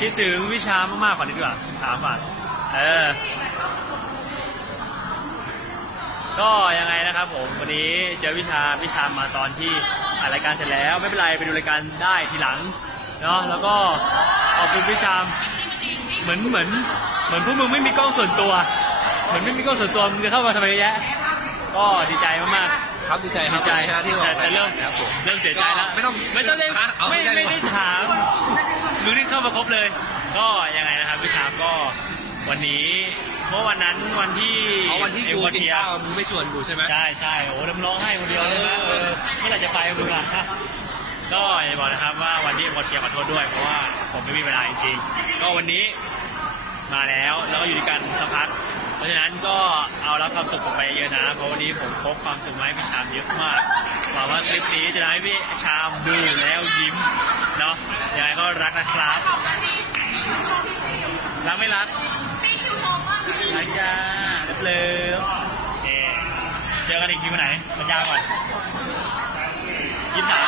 คิดถึงวิชามากๆกว่านี้ดีกว่าถามก่อนเออ ก็ยังไงนะครับผมวันนี้เจอวิชาวิชามาตอนที่อ่านรายการเสร็จแล้ว ไม่เป็นไรไปดูรายการได้ทีหลังเนาะแล้วก็ขอบคุณวิชามเหมือนเหมือน เหมือนพวกมึงไม่มีกล้องส่วนตัว เหมือนไม่มีกล้องส่วนตัวมึงจะเข้ามาทำไมเยอะแยะ ก็ดีใจมากๆ ครับดีใจครับดีใจฮะที่ออกแต่แต่เริ่ม ครับผมเริ่มเสียใจแล้วก็ไม่ต้องไม่ต้องเล่นเอาไม่ไม่ได้ไม่ดีกว่าได้ถาม ดูที่เข้ามาครบเลย ก็ยังไงนะครับพี่ชามก็วันนี้เมื่อวันนั้นวันที่เอาวันที่เอ็มกูวอกินเทียข้าวมึงไม่ชวนกูใช่ไหมใช่ใช่โอ้น้ำร้องให้คนเดียวเลยนะเออเมื่อไหร่จะไปมึงอะก็อยากจะบอกนะครับว่าวันที่เอ็มวอเทียขอโทษด้วยเพราะว่าผมไม่มีเวลาจริงๆก็วันนี้มาแล้วแล้วก็อยู่ด้วยกันสักพักเพราะฉะนั้นก็เอารับความสุขผมไปเยอะนะเพราะวันนี้ผมพกความสุขมาให้พี่ชามเยอะมากหวังว่าคลิปนี้จะทำให้พี่ชามดูแล้วยิ้มเนาะยังไงก็ รักนะครับ รักไม่รักรักจ้าเลิฟเอ่เจอกันอีกทีวันไหนสัญญาก่อนยี่สิบสามมาไหมยี่สิบสายี่สิบสาม